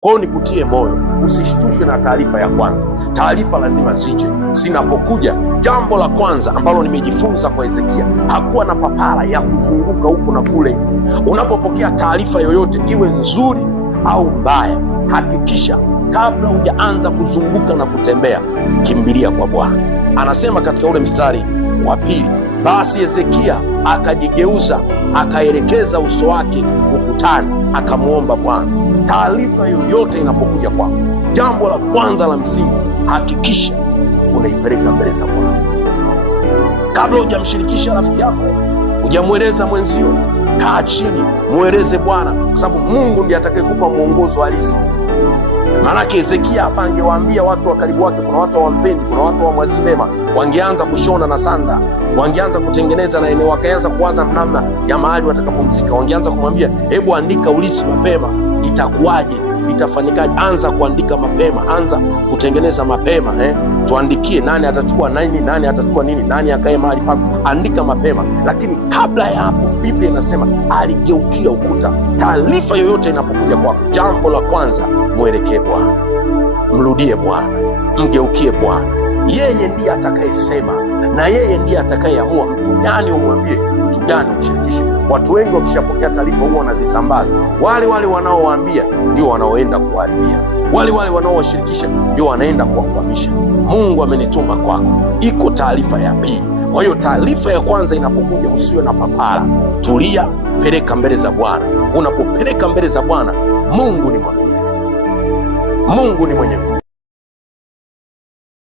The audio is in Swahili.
Kwa hiyo nikutie moyo, usishtushwe na taarifa ya kwanza. Taarifa lazima zije. Zinapokuja, jambo la kwanza ambalo nimejifunza kwa Hezekia, hakuwa na papara ya kuzunguka huku na kule. Unapopokea taarifa yoyote, iwe nzuri au mbaya, hakikisha kabla hujaanza kuzunguka na kutembea, kimbilia kwa Bwana. Anasema katika ule mstari wa 2, basi Hezekia akajigeuza, akaelekeza uso wake ukutani, akamwomba Bwana. Taarifa yoyote inapokuja kwako, jambo la kwanza la msingi, hakikisha unaipeleka mbele za Bwana. Kabla hujamshirikisha rafiki yako, hujamweleza mwenzio, kaa chini, mweleze Bwana, kwa sababu Mungu ndiye atakayekupa mwongozo halisi. Maanake Hezekia hapa angewaambia watu wa karibu wake, kuna watu hawampendi, kuna watu hawamwazii mema, wangeanza kushona na sanda, wangeanza kutengeneza na eneo, wakaanza kuwaza namna ya mahali watakapomzika, wangeanza kumwambia, hebu andika ulisi mapema, itakuwaje, itafanikaje? Anza kuandika mapema, anza kutengeneza mapema, tuandikie nani atachukua nini, nani atachukua nini, nani akae mahali pako, andika mapema. Lakini kabla ya hapo, Biblia inasema aligeukia ukuta. Taarifa yoyote inapokuja kwako, jambo la kwanza, mwelekee Bwana, mrudie Bwana, mgeukie Bwana. Yeye ndiye atakayesema na yeye ndiye atakayeamua mtu gani umwambie, mtu gani umshirikishe. Watu wengi wakishapokea taarifa huwa wanazisambaza. Wale wanaowaambia ndio wanaoenda kuharibia, wale wanaowashirikisha ndio wanaenda kuwakwamisha. Mungu amenituma kwako, iko taarifa ya pili. Kwa hiyo taarifa ya kwanza inapokuja, usiwe na papara, tulia, peleka mbele za Bwana. Unapopeleka mbele za Bwana, Mungu ni mwaminifu, Mungu ni mwenye nguvu.